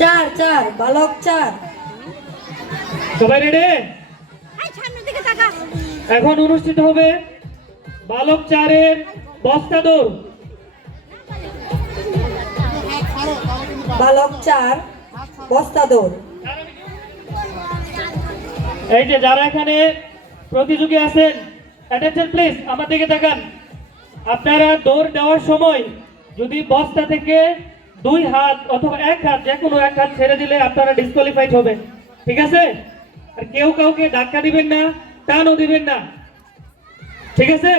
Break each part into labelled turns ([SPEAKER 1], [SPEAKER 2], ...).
[SPEAKER 1] চার চার বালক চার।
[SPEAKER 2] সবাই রেডি
[SPEAKER 3] এই সামনের দিকে তাকা
[SPEAKER 2] এখন অনুষ্ঠিত হবে বালক চারের বস্তা দৌড়।
[SPEAKER 1] বালক চার বস্তা দৌড়।
[SPEAKER 2] এই যে যারা এখানে প্রতিযোগী আছেন অ্যাটেনশন প্লিজ আমার দিকে তাকান। আপনারা দৌড় দেওয়ার সময় যদি বস্তা থেকে দুই হাত অথবা এক হাত যে কোনো এক হাত ছেড়ে দিলে আপনারা ডিসকোয়ালিফাইড হবে ঠিক আছে? আর কেউ কাউকে ধাক্কা দিবেন না টানও দিবেন না। ঠিক আছে?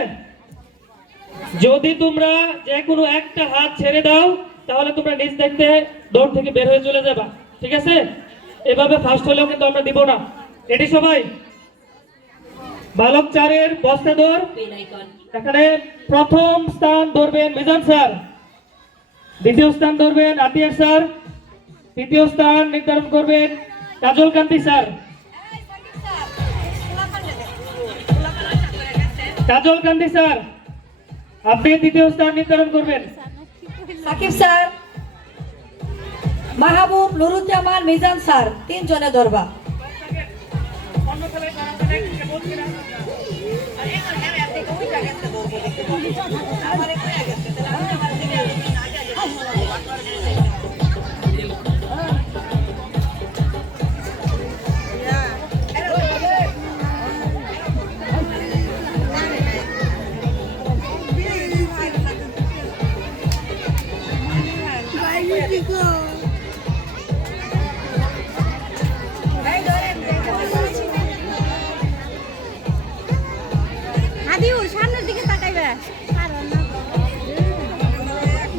[SPEAKER 2] যদি তোমরা যে কোনো একটা হাত ছেড়ে দাও তাহলে তোমরা নিজ দেখতে দৌড় থেকে বের হয়ে চলে যাবা। ঠিক আছে? এভাবে ফার্স্ট হলেও কিন্তু আমরা দিব না। এটি সবাই? বালক চারের বস্তা দৌড় এখানে প্রথম স্থান ধরবেন মিজান স্যার। দ্বিতীয় স্থান ধরবেন আতিয়ার স্যার। তৃতীয় স্থান নির্ধারণ করবেন কাজল কান্তি স্যার। কাজল কান্তি স্যার আপনি তৃতীয় স্থান নির্ধারণ করবেন।
[SPEAKER 1] সাকিব স্যার মাহবুব নুরুজ্জামান মিজান স্যার তিনজনে ধরবা।
[SPEAKER 3] হাদিউর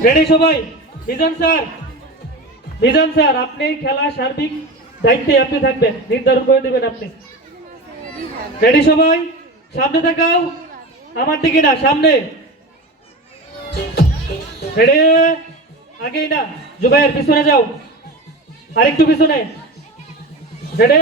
[SPEAKER 2] রেডি সবাই? মিজান স্যার। মিজান স্যার, আপনি খেলা সার্বিক দায়িত্বে আপনি থাকবেন। নির্ধারণ করে দিবেন আপনি। রেডি সবাই? সামনে তাকাও। আমার দিকে না, সামনে। রেডি আগেই না জুবাইর পিছনে যাও। আরেকটু পিছনে। রেডি